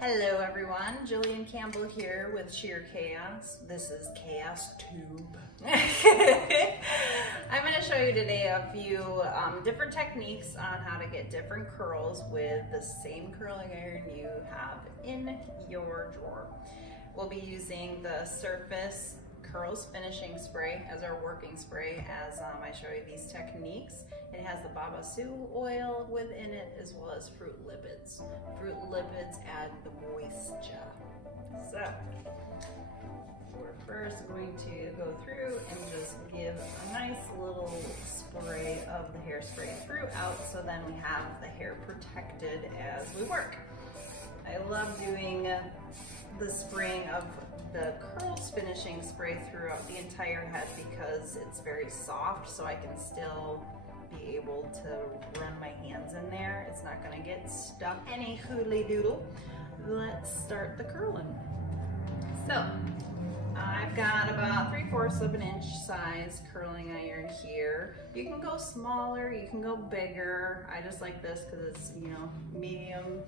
Hello everyone, Jillian Campbell here with Shear Chaos. This is Chaos Tube. I'm going to show you today a few different techniques on how to get different curls with the same curling iron you have in your drawer. We'll be using the Surface Curls Finishing Spray as our working spray as I show you these techniques. It has the babassu oil within it as well as fruit lipids. Fruit lipids add the moisture. So we're first going to go through and just give a nice little spray of the hairspray throughout so then we have the hair protected as we work. I love doing the spraying of the curls finishing spray throughout the entire head because it's very soft, so I can still be able to run my hands in there. It's not gonna get stuck any hoodly doodle. Let's start the curling. So I've got about 3/4 of an inch size curling iron here. You can go smaller, you can go bigger. I just like this because it's, you know, medium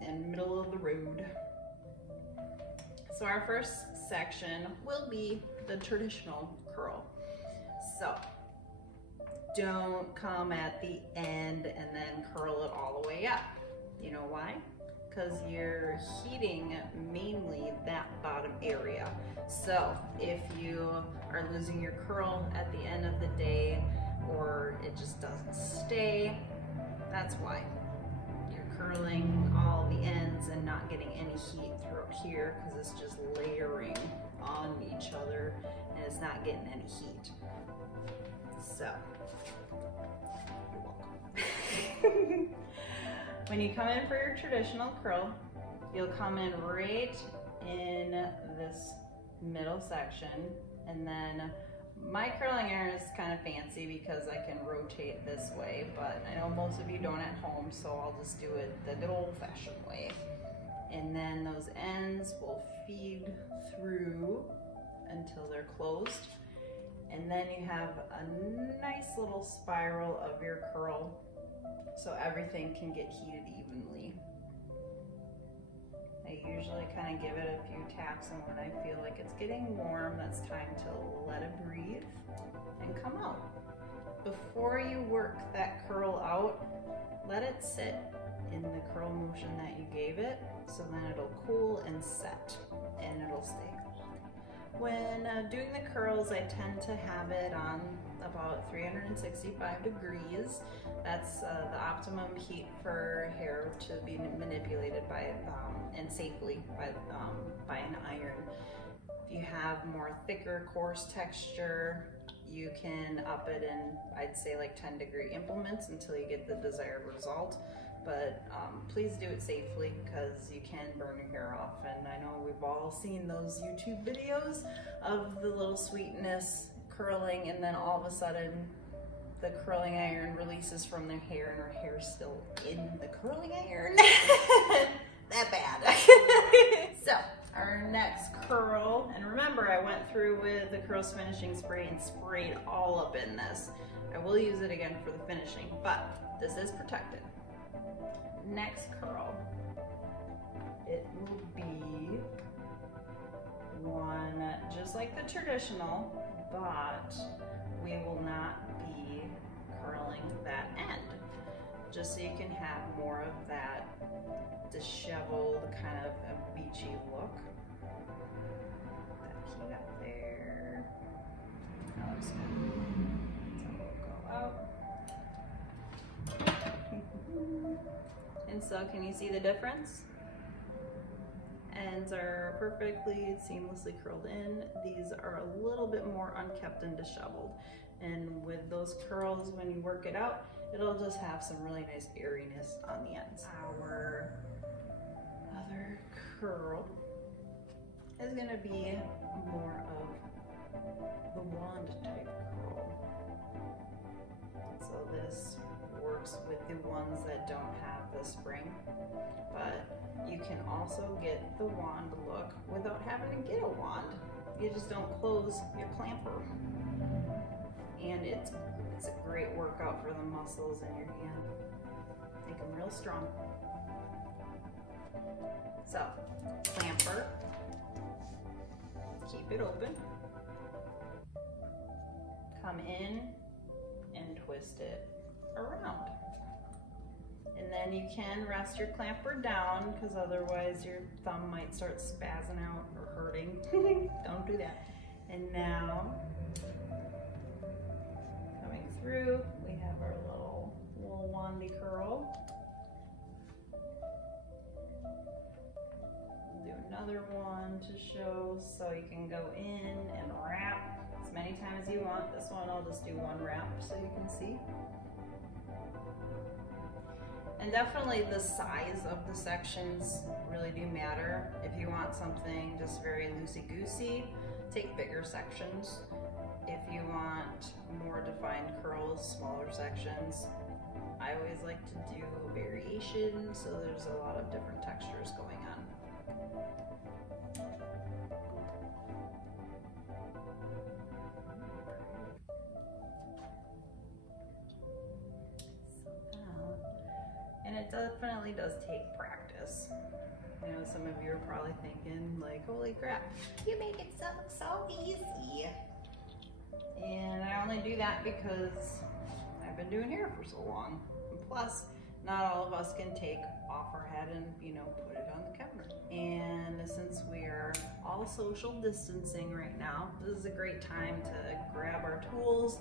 and middle of the road. So our first section will be the traditional curl. So don't come at the end and then curl it all the way up. You know why? Because you're heating mainly that bottom area. So if you are losing your curl at the end of the day or it just doesn't stay, that's why. Curling all the ends and not getting any heat through here because it's just layering on each other and it's not getting any heat. So, you're welcome. When you come in for your traditional curl, you'll come in right in this middle section, and then my curling iron is kind of fancy because I can rotate this way, but I know most of you don't at home, so I'll just do it the good old-fashioned way. And then those ends will feed through until they're closed. And then you have a nice little spiral of your curl so everything can get heated evenly. I usually kind of give it a few taps, and when I feel like it's getting warm, that's time to let it breathe and come out. Before you work that curl out, let it sit in the curl motion that you gave it, so then it'll cool and set, and it'll stay. When doing the curls, I tend to have it on about 365 degrees. That's the optimum heat for hair to be manipulated by and safely by an iron. If you have more thicker, coarse texture, you can up it in, I'd say, like 10-degree increments until you get the desired result. But please do it safely because you can burn your hair off. And I know we've all seen those YouTube videos of the little sweetness curling, and then all of a sudden the curling iron releases from their hair and her hair's still in the curling iron. That bad. So our next curl, and remember I went through with the curls finishing spray and sprayed all up in this. I will use it again for the finishing, but this is protected. Next curl, it will be one just like the traditional, but we will not be curling that end, just so you can have more of that disheveled kind of a beachy look. That heat up there. That looks good. So we'll go out. And so can you see the difference? Ends are perfectly seamlessly curled in. These are a little bit more unkept and disheveled. And with those curls, when you work it out, it'll just have some really nice airiness on the ends. Our other curl is gonna be more of the wand type curl. So this works with the ones that don't have the spring, but you can also get the wand look without having to get a wand. You just don't close your clamper, and it's a great workout for the muscles in your hand. Make them real strong. So So, clamper, keep it open, come in and twist it around. And then you can rest your clamper down because otherwise your thumb might start spazzing out or hurting. Don't do that. And now, coming through, we have our little wandy curl. We'll do another one to show so you can go in and wrap as many times as you want. This one I'll just do one wrap so you can see. And definitely the size of the sections really do matter. If you want something just very loosey-goosey, take bigger sections. If you want more defined curls, smaller sections. I always like to do variation, so there's a lot of different textures going on. And it definitely does take practice. I know some of you are probably thinking like, holy crap, you make it sound so easy. And I only do that because I've been doing hair for so long. And plus, not all of us can take off our head and, you know, put it on the counter. And since we're all social distancing right now, this is a great time to grab our tools,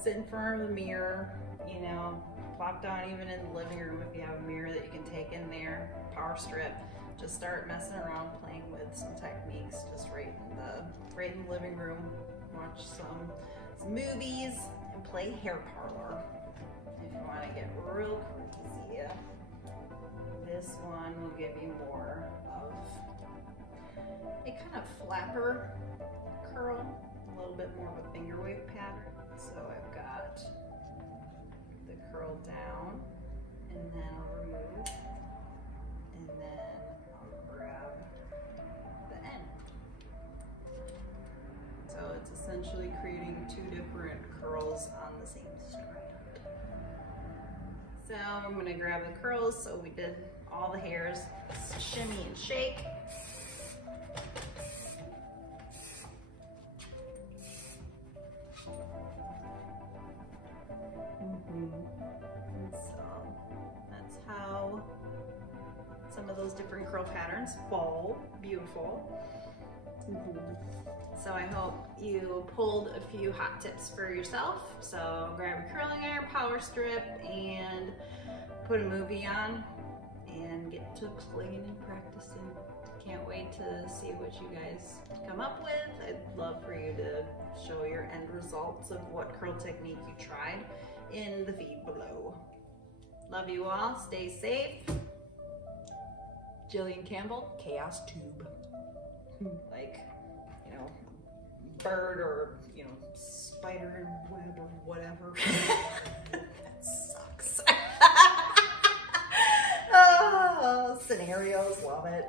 sit in front of the mirror, you know, plop down even in the living room if you have a mirror that you can take in there, power strip, just start messing around, playing with some techniques, just right in the living room, watch some movies, and play Hair Parlour. If you want to get real crazy, this one will give you more of a kind of flapper curl, a little bit more of a finger wave pattern. So I've got the curl down, and then I'll remove, and then I'll grab the end. So it's essentially creating two different curls on the same strand. So I'm gonna grab the curls, so we did all the hairs, shimmy and shake. And so that's how some of those different curl patterns fall. Beautiful. So I hope you pulled a few hot tips for yourself. So grab a curling iron, power strip, and put a movie on and get to playing and practicing. Can't wait to see what you guys come up with. I'd love for you to show your end results of what curl technique you tried in the feed below. Love you all, stay safe. Jillian Campbell, Chaos Tube. Like, you know, bird or, you know, spider web or whatever. That sucks. Oh, scenarios, love it.